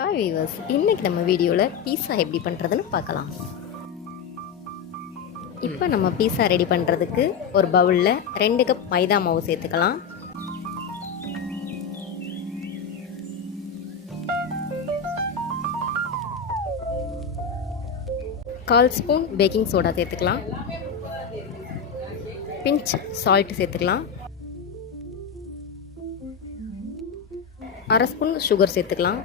Hi viewers, இன்றைக்கி நம்ம வீடியோவில் பீஸா எப்படி பண்ணுறதுன்னு பார்க்கலாம். இப்போ நம்ம பீஸா ரெடி பண்ணுறதுக்கு ஒரு பவுலில் 2 கப் மைதா மாவு சேர்த்துக்கலாம். கால் ஸ்பூன் பேக்கிங் சோடா சேர்த்துக்கலாம். பிஞ்ச் சால்ட் சேர்த்துக்கலாம். 1/2 ஸ்பூன் சுகர் சேர்த்துக்கலாம்.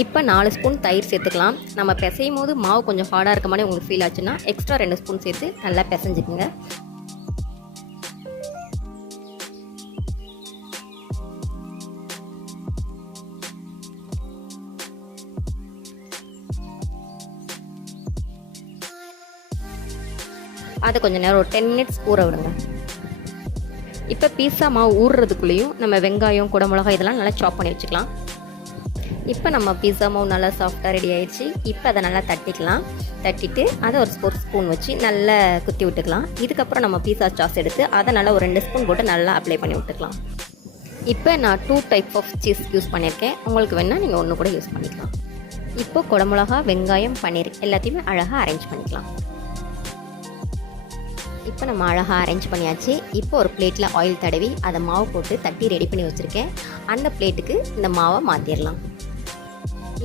இப்போ 4 ஸ்பூன் தயிர் சேர்த்துக்கலாம். நம்ம பிசையும் போது மாவு கொஞ்சம் ஹார்டாக இருக்க மாதிரி உங்களுக்கு ஃபீல் ஆச்சுன்னா எக்ஸ்ட்ரா 2 ஸ்பூன் சேர்த்து நல்லா பிசைஞ்சுக்குங்க. அதை கொஞ்சம் நேரம் ஒரு 10 மினிட்ஸ் ஊற விடுங்க. இப்போ பீஸா மாவு ஊறுறதுக்குள்ளேயும் நம்ம வெங்காயம், குடமிளகாய் இதெல்லாம் நல்லா சாப் பண்ணி வச்சுக்கலாம். இப்போ நம்ம பீஸா மாவு நல்லா சாஃப்டாக ரெடி ஆகிடுச்சு. இப்போ அதை நல்லா தட்டிட்டு அதை ஒரு ஸ்பூன் வச்சு நல்லா குத்தி விட்டுக்கலாம். இதுக்கப்புறம் நம்ம பீஸா சாஸ் எடுத்து அதை நல்லா ஒரு 2 ஸ்பூன் போட்டு நல்லா அப்ளை பண்ணி விட்டுக்கலாம். இப்போ நான் 2 டைப் ஆஃப் சீஸ் யூஸ் பண்ணியிருக்கேன். உங்களுக்கு வேணால் நீங்கள் ஒன்று கூட யூஸ் பண்ணிக்கலாம். இப்போ குடமிளகா, வெங்காயம், பன்னீர் எல்லாத்தையுமே அழகாக அரேஞ்ச் பண்ணிக்கலாம். இப்போ நம்ம அழகாக அரேஞ்ச் பண்ணியாச்சு. இப்போ ஒரு பிளேட்டில் ஆயில் தடவி அதை மாவு போட்டு தட்டி ரெடி பண்ணி வச்சுருக்கேன். அந்த பிளேட்டுக்கு இந்த மாவை மாற்றிடலாம்.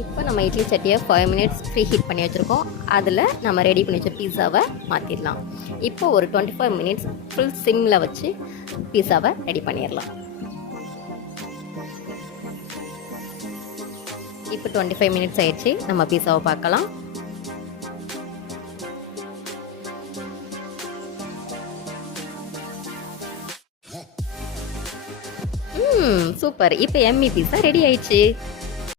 இப்போ நம்ம இட்லி சட்டியை 5 மினிட்ஸ் ஃப்ரீ ஹீட் பண்ணி வச்சுருக்கோம். அதில் நம்ம ரெடி பண்ணி வச்ச பீஸாவை மாற்றிடலாம். இப்போ ஒரு 25 மினிட்ஸ் ஃபுல் சிம்மில் வச்சு பீஸாவை ரெடி பண்ணிடலாம். இப்போ 25 மினிட்ஸ் ஆயிடுச்சு. நம்ம பீஸாவை பார்க்கலாம். சூப்பர். இப்போ எம்மி பீஸா ரெடி ஆயிடுச்சு.